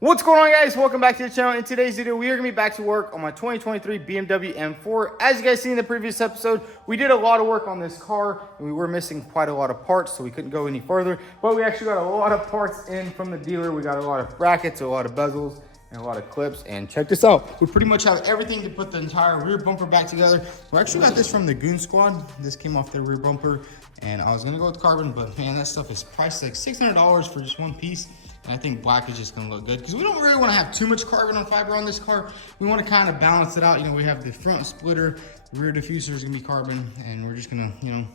What's going on, guys? Welcome back to the channel. In today's video, we are going to be back to work on my 2023 BMW M4. As you guys seen in the previous episode, we did a lot of work on this car and we were missing quite a lot of parts, so we couldn't go any further. But we actually got a lot of parts in from the dealer. We got a lot of brackets, a lot of bezels, and a lot of clips. And check this out. We pretty much have everything to put the entire rear bumper back together. We actually got this from the Goon Squad. This came off the rear bumper, and I was going to go with carbon, but man, that stuff is priced like $600 for just one piece. And I think black is just gonna look good because we don't really want to have too much carbon on fiber on this car. We want to kind of balance it out. You know, we have the front splitter, the rear diffuser is gonna be carbon, and we're just gonna, you know,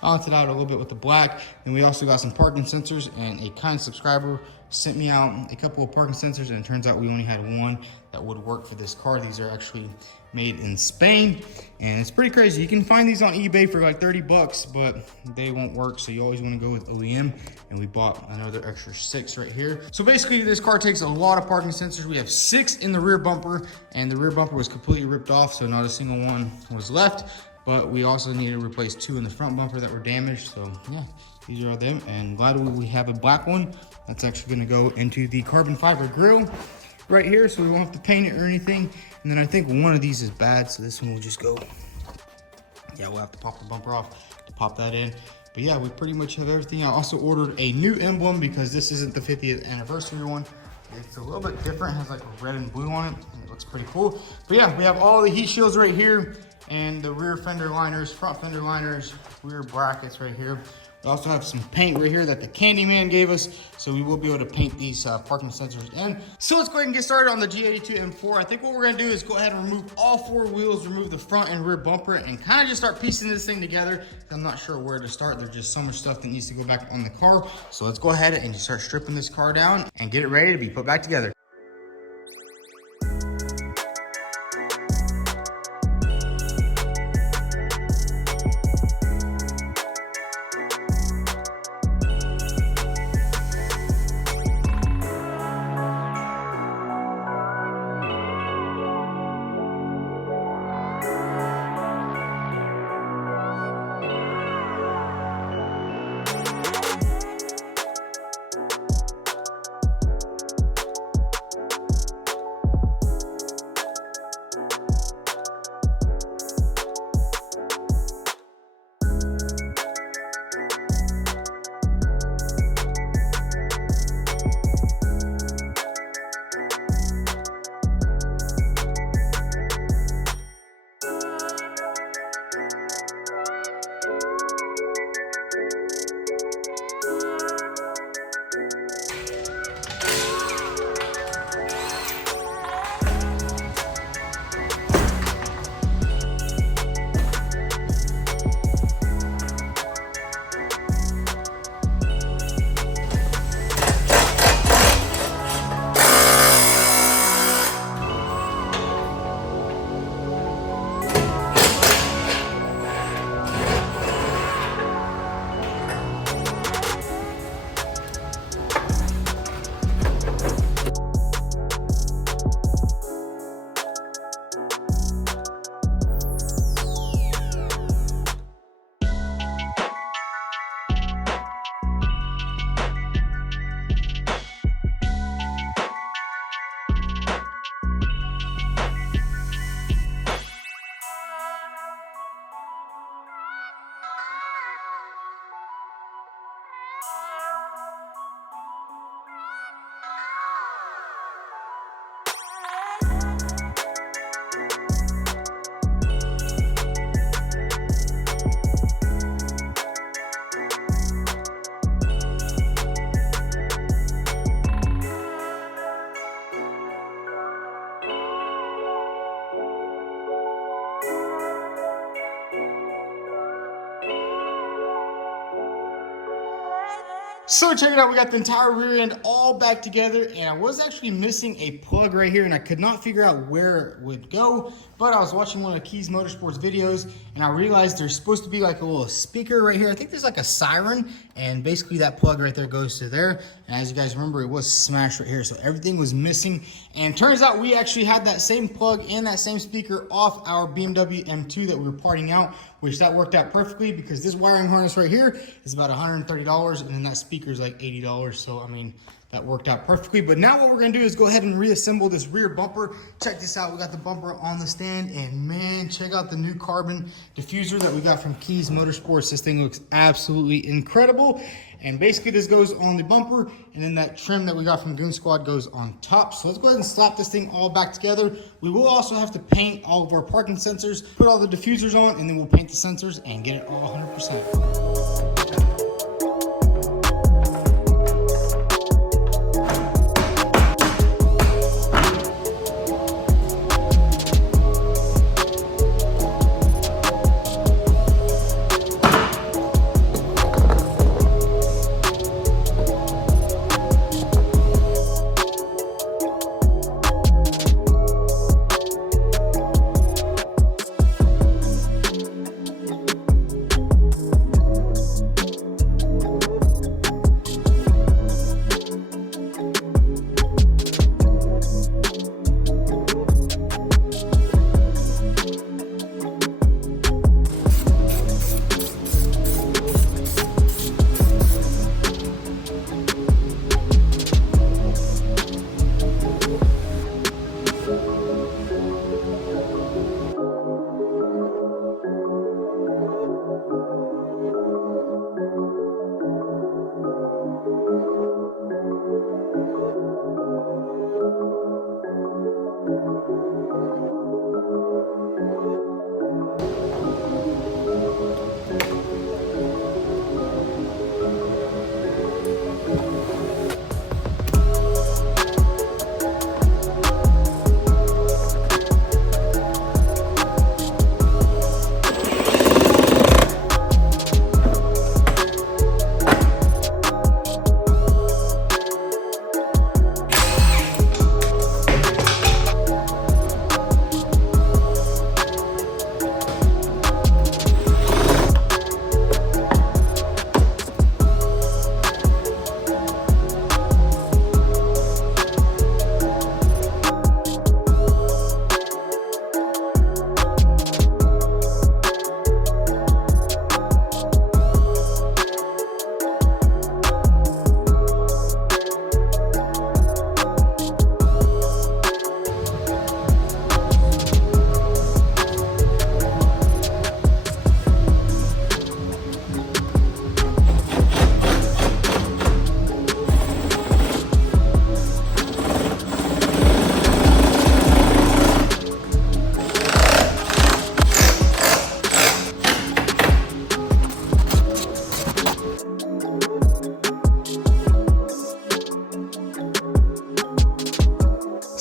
balance it out a little bit with the black. And we also got some parking sensors, and a kind subscriber sent me out a couple of parking sensors, and it turns out we only had one that would work for this car. These are actually made in Spain, and it's pretty crazy. You can find these on eBay for like 30 bucks, but they won't work, so you always want to go with OEM. And we bought another extra 6 right here. So basically, this car takes a lot of parking sensors. We have 6 in the rear bumper, and the rear bumper was completely ripped off, so not a single one was left. But we also need to replace 2 in the front bumper that were damaged. So yeah, these are them. And glad we have a black one that's actually going to go into the carbon fiber grille right here, so we won't have to paint it or anything. And then I think one of these is bad, so this one will just go. Yeah, we'll have to pop the bumper off to pop that in. But yeah, we pretty much have everything. I also ordered a new emblem because this isn't the 50th anniversary one. It's a little bit different. It has like red and blue on it, and it looks pretty cool. But yeah, we have all the heat shields right here, and the rear fender liners, front fender liners, rear brackets right here. We also have some paint right here that the Candyman gave us, so we will be able to paint these parking sensors in. So let's go ahead and get started on the G82 M4. I think what we're gonna do is go ahead and remove all 4 wheels, remove the front and rear bumper, and kind of just start piecing this thing together. I'm not sure where to start. There's just so much stuff that needs to go back on the car. So let's go ahead and just start stripping this car down and get it ready to be put back together. So check it out, we got the entire rear end all back together, and I was actually missing a plug right here, and I could not figure out where it would go, but I was watching one of Keys Motorsports videos, and I realized there's supposed to be like a little speaker right here. I think there's like a siren, and basically that plug right there goes to there. And as you guys remember, it was smashed right here, so everything was missing. And turns out we actually had that same plug and that same speaker off our BMW M2 that we were parting out, which that worked out perfectly because this wiring harness right here is about $130, and then that speaker is like $80. So I mean, that worked out perfectly. But now what we're gonna do is go ahead and reassemble this rear bumper. Check this out, we got the bumper on the stand, and man, check out the new carbon diffuser that we got from Keys Motorsports. This thing looks absolutely incredible. And basically this goes on the bumper, and then that trim that we got from Goon Squad goes on top. So let's go ahead and slap this thing all back together. We will also have to paint all of our parking sensors, put all the diffusers on, and then we'll paint the sensors and get it all 100%.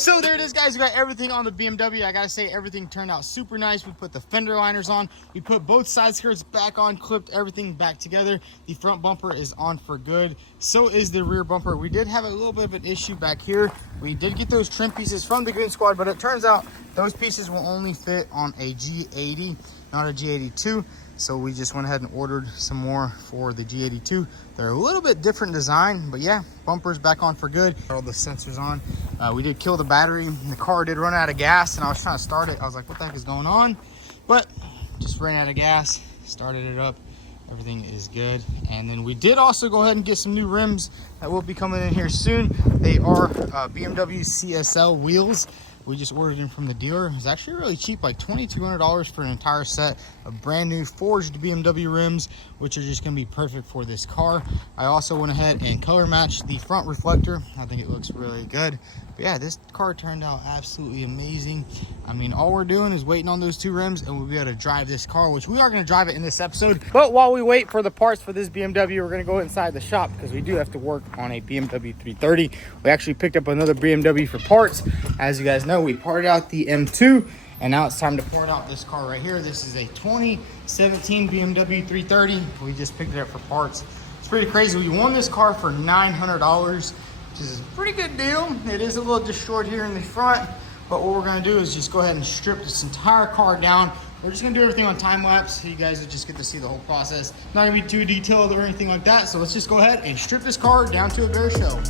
So there it is, guys. We got everything on the BMW. I gotta say, everything turned out super nice. We put the fender liners on, we put both side skirts back on, clipped everything back together. The front bumper is on for good, so is the rear bumper. We did have a little bit of an issue back here. We did get those trim pieces from the Goon Squad, but it turns out those pieces will only fit on a G80, not a G82. So we just went ahead and ordered some more for the G82. They're a little bit different design, but yeah, bumper's back on for good. Got all the sensors on. We did kill the battery. The car did run out of gas, and I was trying to start it. I was like, what the heck is going on? But just ran out of gas, started it up. Everything is good. And then we did also go ahead and get some new rims that will be coming in here soon. They are BMW CSL wheels. We just ordered them from the dealer. It was actually really cheap, like $2,200 for an entire set of brand new forged BMW rims, which are just gonna be perfect for this car. I also went ahead and color matched the front reflector. I think it looks really good. But yeah, this car turned out absolutely amazing. I mean, all we're doing is waiting on those two rims and we'll be able to drive this car, which we are gonna drive it in this episode. But while we wait for the parts for this BMW, we're gonna go inside the shop because we do have to work on a BMW 330. We actually picked up another BMW for parts. As you guys know, we parted out the M2, and now it's time to part out this car right here. This is a 2017 BMW 330. We just picked it up for parts. It's pretty crazy. We won this car for $900, which is a pretty good deal. It is a little destroyed here in the front, but what we're gonna do is just go ahead and strip this entire car down. We're just gonna do everything on time lapse, so you guys will just get to see the whole process. Not gonna be too detailed or anything like that, so let's just go ahead and strip this car down to a bare show.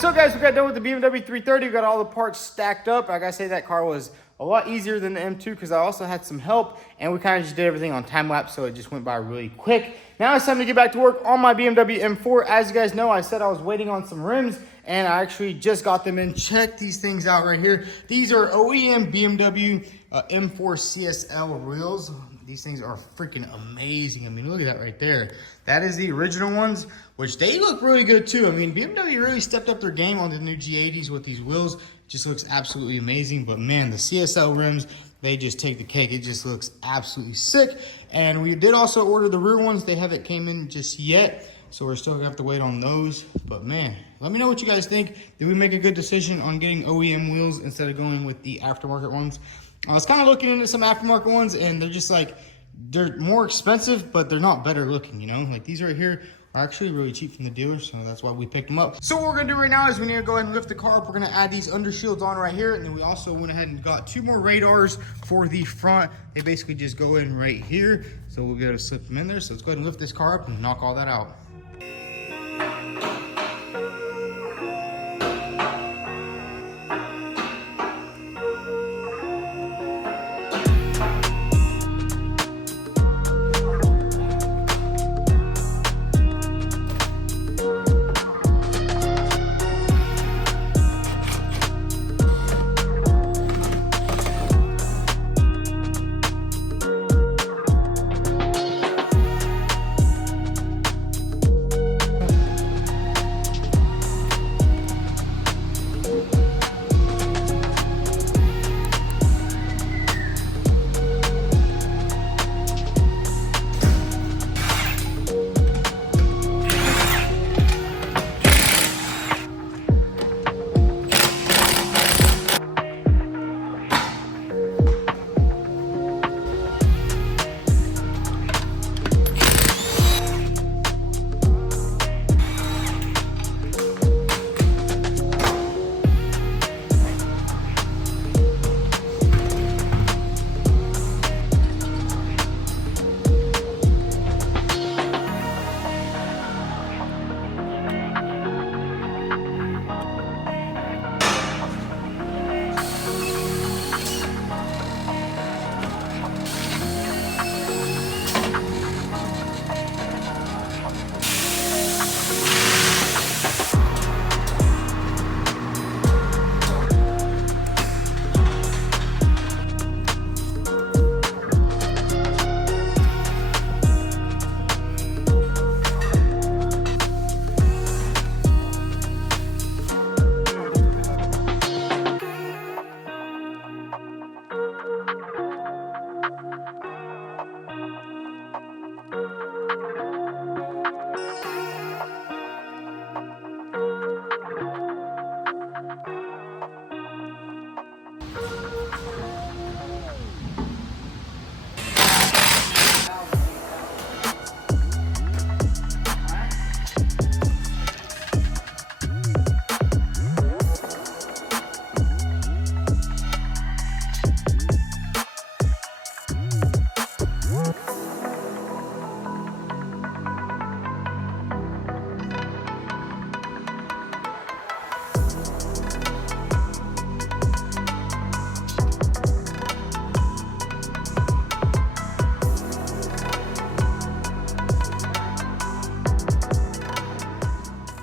So guys, we got done with the BMW 330. We got all the parts stacked up. I gotta say that car was a lot easier than the M2 because I also had some help, and we kind of just did everything on time lapse, so it just went by really quick. Now it's time to get back to work on my BMW M4. As you guys know, I said I was waiting on some rims, and I actually just got them in. Check these things out right here. These are OEM BMW M4 CSL wheels. These things are freaking amazing. I mean, look at that right there. That is the original ones, which they look really good too. I mean, BMW really stepped up their game on the new G80s with these wheels. It just looks absolutely amazing. But man, the CSL rims, they just take the cake. It just looks absolutely sick. And we did also order the rear ones. They haven't came in just yet, so we're still gonna have to wait on those. But man, let me know what you guys think. Did we make a good decision on getting OEM wheels instead of going with the aftermarket ones? I was kind of looking into some aftermarket ones, and they're just like, they're more expensive, but they're not better looking, you know? Like these right here are actually really cheap from the dealer, so that's why we picked them up. So what we're gonna do right now is we need to go ahead and lift the car up. We're gonna add these undershields on right here, and then we also went ahead and got 2 more radars for the front. They basically just go in right here, so we'll be able to slip them in there. So let's go ahead and lift this car up and knock all that out.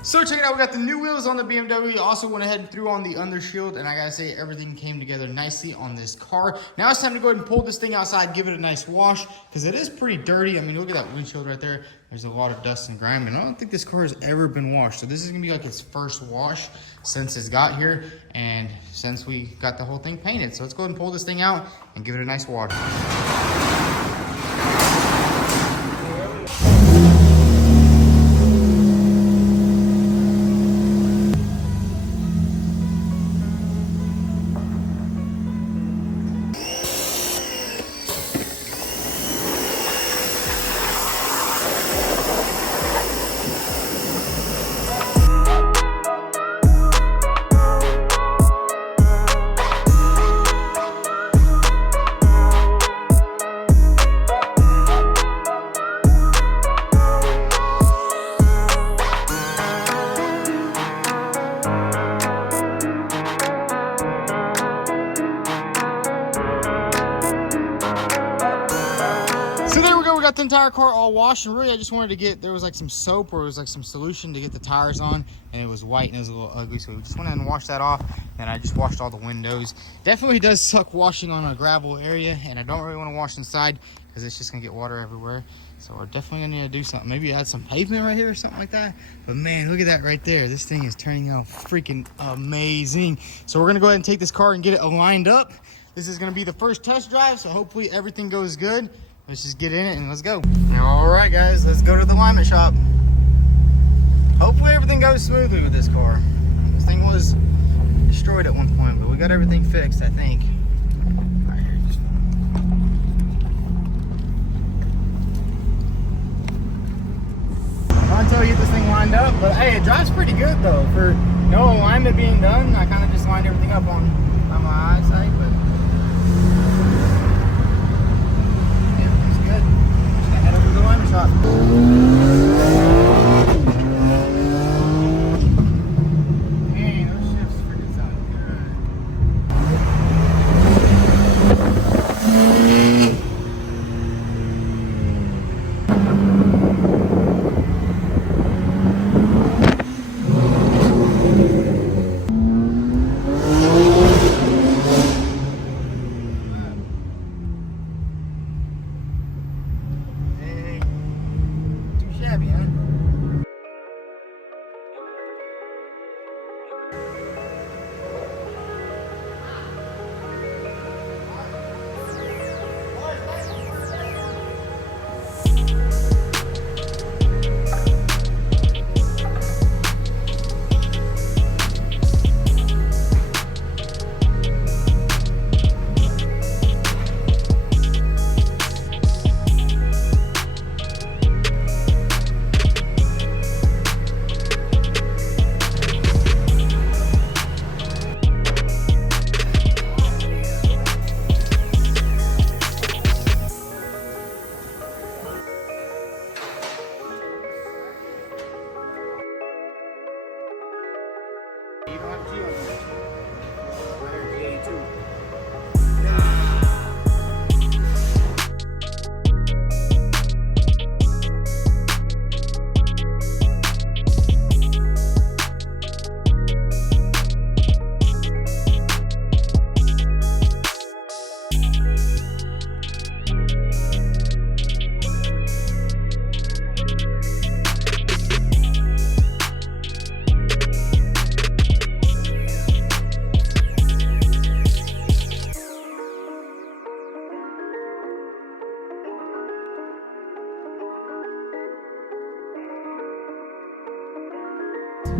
So check it out, we got the new wheels on the BMW. Also went ahead and threw on the undershield, and I gotta say, everything came together nicely on this car. Now it's time to go ahead and pull this thing outside, give it a nice wash, because it is pretty dirty. I mean, look at that windshield right there. There's a lot of dust and grime, and I don't think this car has ever been washed. So this is gonna be like its first wash since it's got here, and since we got the whole thing painted. So let's go ahead and pull this thing out and give it a nice wash. the entire car all washed, and really I just wanted to get, there was like some soap or it was like some solution to get the tires on, and it was white and it was a little ugly, so we just went ahead and washed that off. And I just washed all the windows. Definitely does suck washing on a gravel area, and I don't really want to wash inside because it's just gonna get water everywhere. So we're definitely gonna need to do something. Maybe add some pavement right here or something like that. But man, look at that right there. This thing is turning out freaking amazing. So we're gonna go ahead and take this car and get it aligned up. This is gonna be the first test drive, so hopefully everything goes good. Let's just get in it and let's go. All right, guys, let's go to the alignment shop. Hopefully everything goes smoothly with this car. This thing was destroyed at one point, but we got everything fixed, I think. All right, here, just... Not until you get this thing lined up, but hey, it drives pretty good though. For no alignment being done, I kind of just lined everything up on my eyesight, but shop. Dang, those shifts freaking sound good.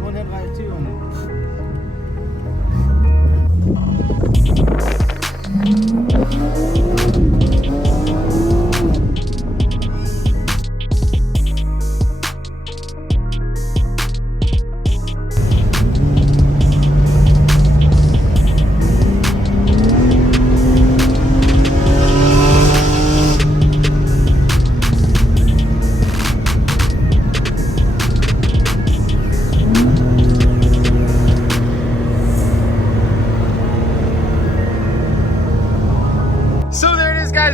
One headlight too on it.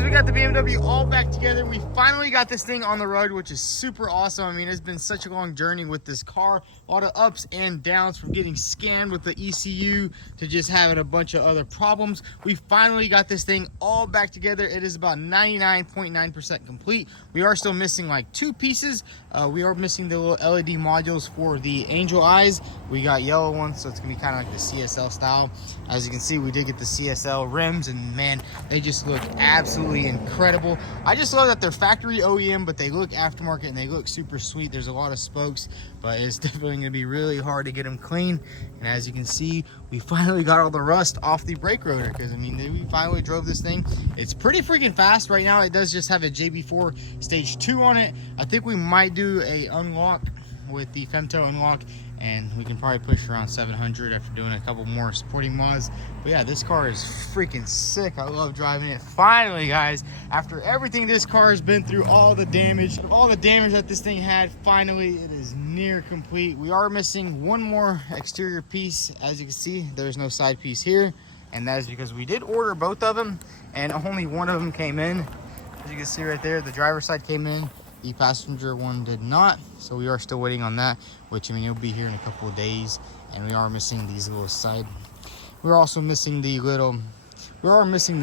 We got the BMW all back together. We finally got this thing on the road, which is super awesome. I mean, it's been such a long journey with this car. A lot of ups and downs, from getting scammed with the ECU to just having a bunch of other problems. We finally got this thing all back together. It is about 99.9% complete. We are still missing like 2 pieces. We are missing the little LED modules for the angel eyes. We got yellow ones, so it's gonna be kind of like the CSL style. As you can see, we did get the CSL rims, and man, they just look absolutely incredible. I just love that they're factory OEM, but they look aftermarket and they look super sweet. There's a lot of spokes, but it's definitely gonna be really hard to get them clean. And as you can see, we finally got all the rust off the brake rotor, because I mean, we finally drove this thing. It's pretty freaking fast right now. It does just have a JB4 stage 2 on it. I think we might do a unlock with the femto unlock, and we can probably push around 700 after doing a couple more supporting mods. But yeah, this car is freaking sick. I love driving it. Finally, guys, after everything this car has been through, all the damage that this thing had, finally it is near complete. We are missing one more exterior piece. As you can see, there's no side piece here, and that is because we did order both of them and only one of them came in. As you can see right there, the driver's side came in. The passenger one did not. So we are still waiting on that, which, I mean, it'll be here in a couple of days. And we are missing these little side. We're also missing the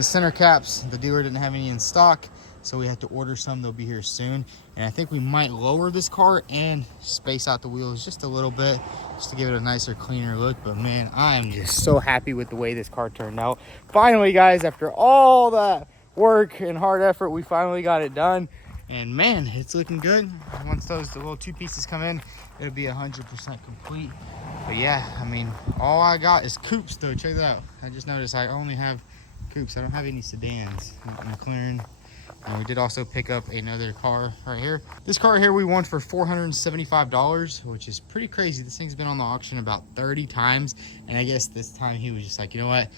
center caps. The dealer didn't have any in stock, so we had to order some. They'll be here soon. And I think we might lower this car and space out the wheels just a little bit, just to give it a nicer, cleaner look. But man, I am just so happy with the way this car turned out. Finally, guys, after all that work and hard effort, we finally got it done. And man, it's looking good. Once the little two pieces come in, it'll be 100% complete. But yeah, I mean, all I got is coupes though. Check that out. I just noticed I only have coupes. I don't have any sedans. McLaren. And we did also pick up another car right here. This car here we won for $475, which is pretty crazy. This thing's been on the auction about 30 times. And I guess this time he was just like, you know what?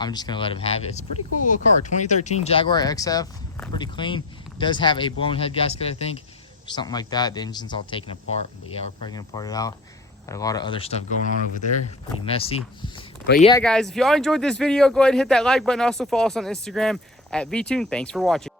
I'm just gonna let him have it. It's a pretty cool little car. 2013 Jaguar XF, pretty clean. Does have a blown head gasket, I think, or something like that. The engine's all taken apart, but yeah, we're probably gonna part it out. Got a lot of other stuff going on over there, pretty messy. But yeah, guys, if y'all enjoyed this video, go ahead and hit that like button. Also follow us on Instagram at vTuned. Thanks for watching.